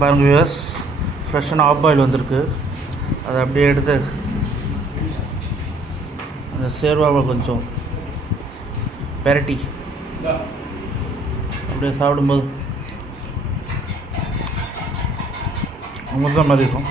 பாருங்க வியூவர்ஸ், ஃப்ரெஷ்ஷான half boil வந்திருக்கு. அதை அப்படியே எடுத்து அந்த சேர்வாவை கொஞ்சம் பெரட்டி அப்படியே சாப்பிடும்போது அமிர்தம் மாதிரி இருக்கும்.